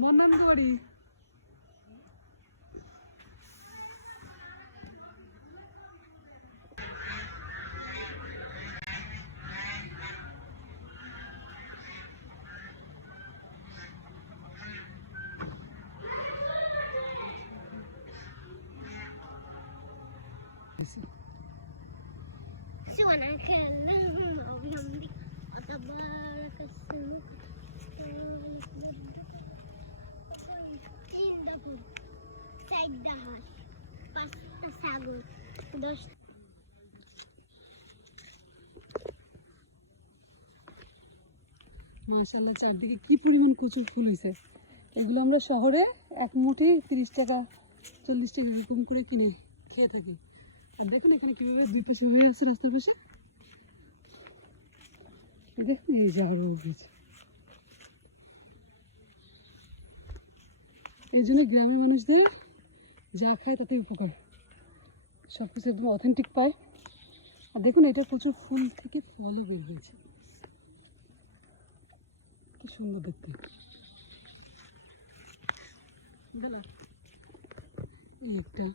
মন্নান গড়ি Suana kallon maulam di tabarakasmu Singapur Saidahar Pasta Sagur Dos মাশাআল্লাহ চারদিকে কি পরিমাণ কচু ফুল হয়েছে। এগুলো আমরা শহরে এক মুঠি 30 টাকা 40 টাকা এরকম করে কিনে খেয়ে থাকি। আর দেখুন এখানে কিভাবে দুই পাশে হয়ে আছে রাস্তার পাশে, দেখুন এই যে আরো হয়েছে। এই জন্য গ্রামের মানুষদের যা খায় তাতে উপকার, সব কিছু একদম অথেন্টিক পায়। আর দেখুন এটা প্রচুর ফুল থেকে ফলও বের হয়েছে, কি সুন্দর দেখতে। এই একটা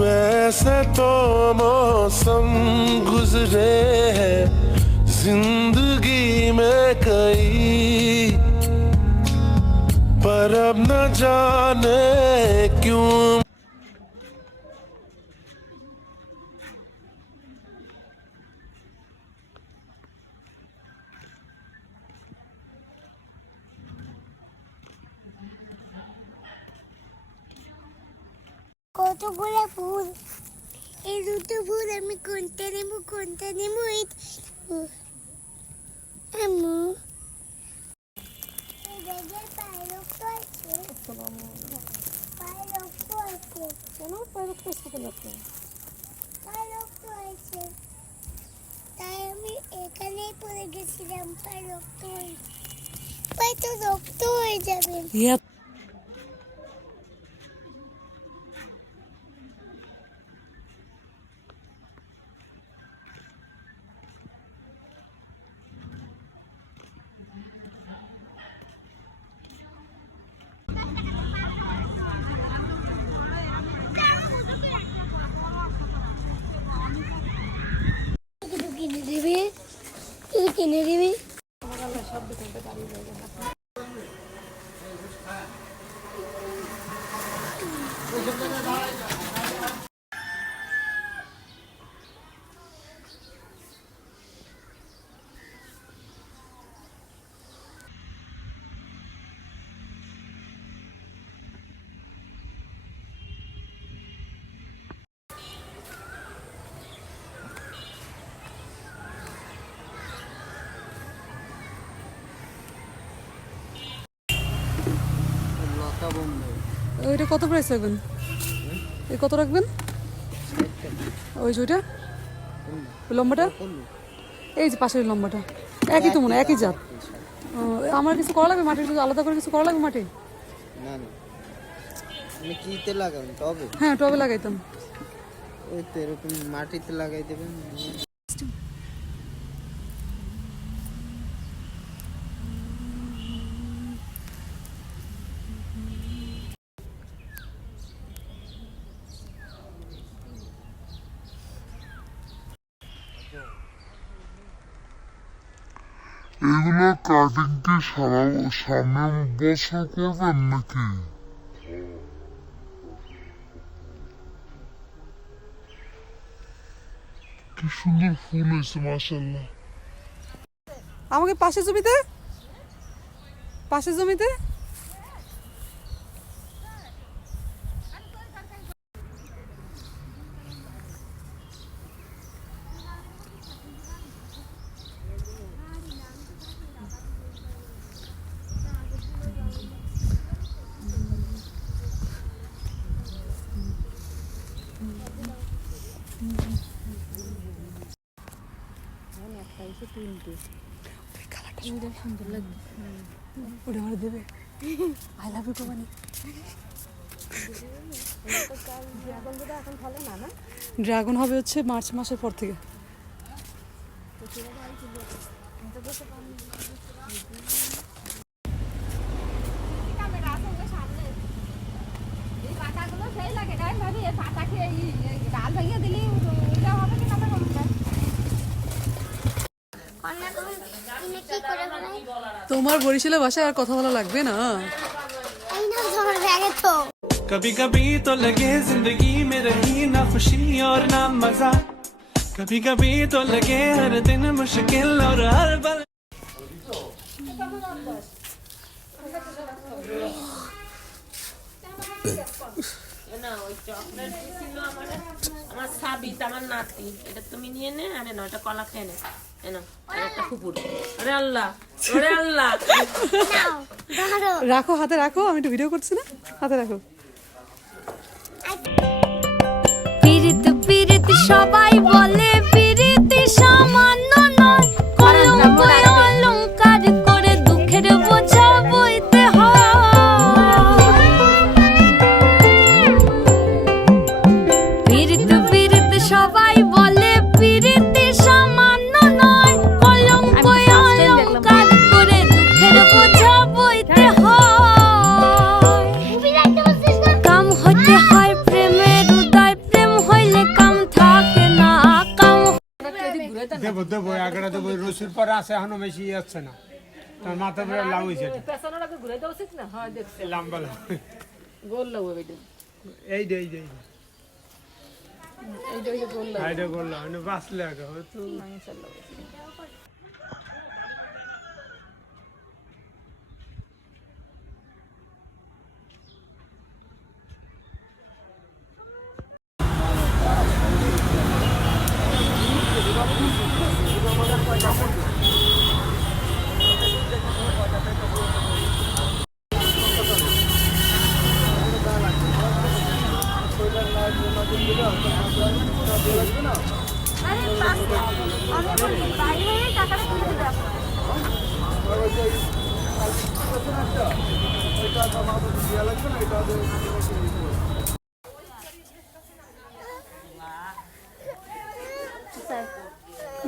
वैसे तो मौसम गुजरे हैं जिंदगी में कई, पर अब न जाने क्यों কতগুলো ফুল, এই দুটো ফুল আমি কোনটা নেব আম্মু এই ব্যাগের পায়ে রক্ত আছে, পায়ে রক্ত আছে, কেন পায়ে রক্ত আসছে কেন? পায়ে রক্ত আছে, তাই আমি এখানেই পড়ে গেছিলাম। পায়ে রক্ত হয়েছে, পায়ে তো রক্ত হয়ে যাবে। কিনে দিবি ওইটা কত প্রাইস রাখবেন? এই কত রাখবেন? ওই যেটা লম্বাটা, এই যে পাশের লম্বাটা একই তো মনে হয়, একই জাত। আমার কিছু করা লাগবে মাটির, আলাদা করে কিছু করা লাগবে মাটি? না না, আমি কিতে লাগাবেন টবে? হ্যাঁ টবে লাগাইতাম। ওই তো এরকম মাটিতে লাগাই দেবেন। এগুলো কাটিং কি সারা সামনের বছর করবেন নাকি? সুন্দর ফুল হয়েছে মাশাআল্লাহ। আমাকে পাশের জমিতে, পাশের জমিতে ওটা আমার দেবে। আই লাভ ইউ কোমানি। ড্রাগন হবে হচ্ছে মার্চ মাসের পর থেকে। তুমি কি করে বানাই? তোমার বরিশালে ভাষায় আর কথা বলা লাগবে না। এই না তোমার ব্যাগে তো कभी कभी तो लगे जिंदगी में रही ना खुशी और ना मजा, कभी कभी तो लगे हर दिन मुश्किल और हर पल। না ওই চকলেট ছিল আমার সাবিত আমার নাতি, এটা তুমি নিয়ে নে। আরে না ওটা কলা খেয়ে নে, এনো একটা কুকুর। আরে আল্লাহ, ওরে আল্লাহ। নাও ধরো। রাখো, হাতে রাখো, আমি একটু ভিডিও করছি না, হাতে রাখো। পিরিত পিরিত সবাই বলে পিরিত সামান্য নয়, কলঙ্ক অলংকার করে দুঃখের বোঝা বইতে হয়। পিরিত পিরিত সবাই বলে পিরিত সামান্য নয়, কলঙ্ক অলংকার করে দুঃখের বোঝা বইতে হয়। কাম হইতে হয় প্রেমের উদয়, প্রেম হইলে কাম থাকে না। কাম দেবো দেবো এগারো দেবো, রসুর পরে আছে এখনো বেশি যাচ্ছে না, তার মাথা পুরো লাভ হয়েছে, লম্বা এই যে এইটা করলাম বাঁচলে আগে হয়তো।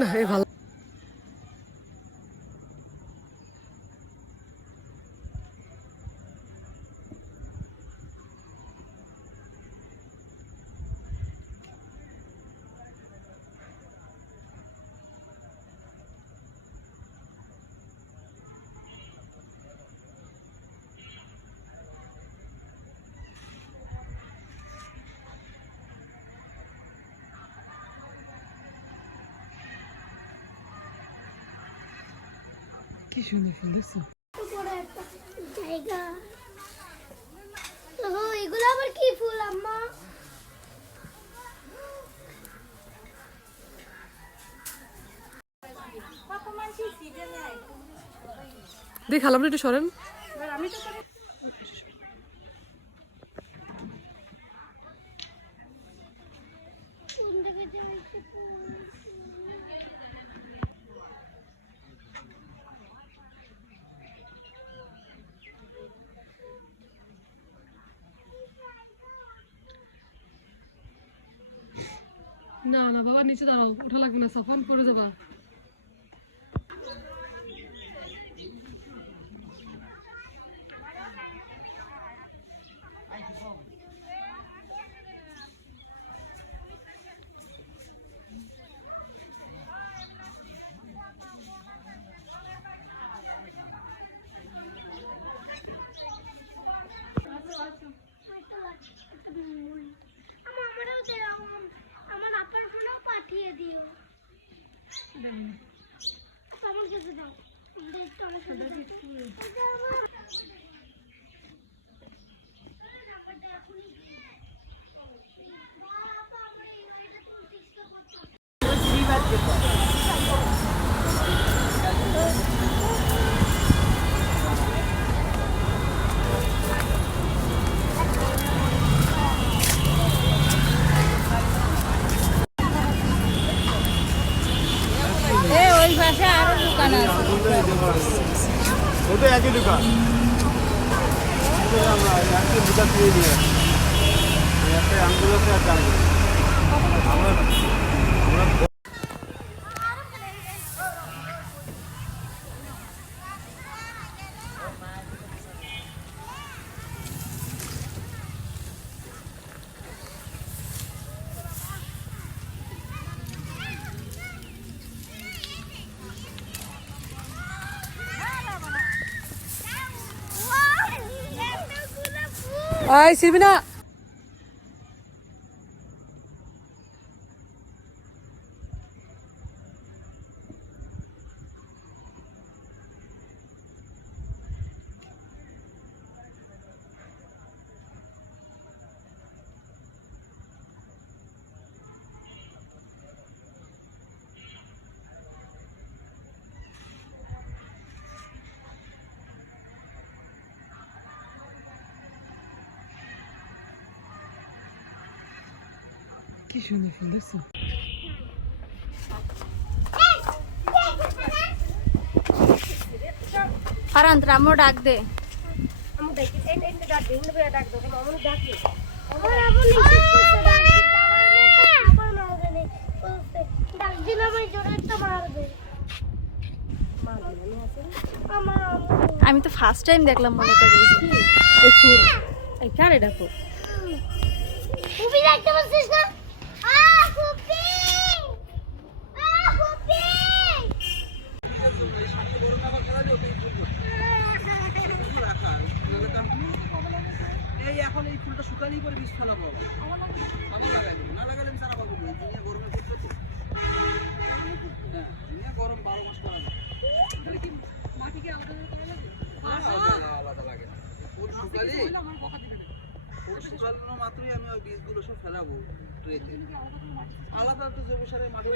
না এই ভালো। কি সুন্দর ফুল দেখছো? জায়গা তো এগুলো আবার কি ফুল আম্মা? দেখালাম না, একটু সরেন। না না বাবা, নিচে দাঁড়াও, ওঠা লাগবে না, সাফান পড়ে যাবা। আমারও আমার আপার ফোনও পাঠিয়ে দিও। ওই পাশে আরো দোকান আছে। ওটা একই দোকান আমরা একই দোকান দিয়ে দিয়ে একটা আঙ্গুল আছে আর জানবো আমরা এই ছিড়বি না। কি সুন্দর ফুল দেখছো? ফারান রামো ডাক দে। আমি তো ফার্স্ট টাইম দেখলাম মনে করে এই ফুল। এই কারে ডাকো? ফুপি দেখতে পাচ্ছিস না? ফুপি! ফুপি! এই এখন এই ফুলটা শুকালেই পরে বীজ ফেলাবো আবার লাগাই দেবো না লাগালে আমি সারা পাবো দুনিয়া গরমে করতে তো হ্যাঁ দুনিয়া গরম 12 মাস করা আলাদা লাগে না ফুল শুকানো মাত্রই আমি ওই বীজগুলো সব ফেলাবো ট্রেতে আলাদা তো জৈব সারে মাটি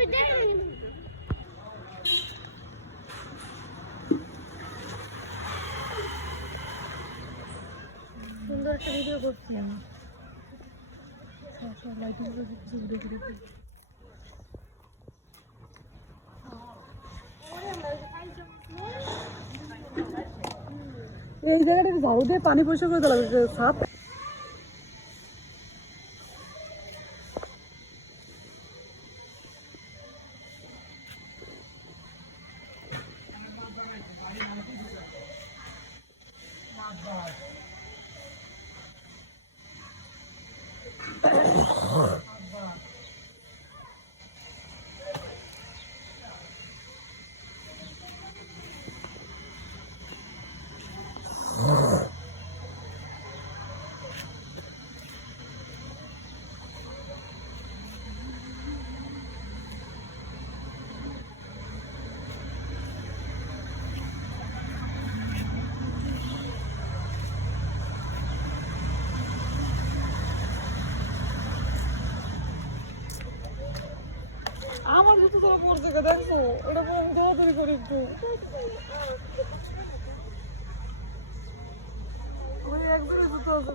সুন্দর একটা ভিডিও করছি আমি। এই জায়গাটা ঝাড়ু দিয়ে পানি পরিষ্কার করে দিলাম সাপ। আমার জুতো তো পড়ছে দেখো, এটা আমি দৌড়াদৌড়ি করি একটু। আমার একদমই জুতো আছে।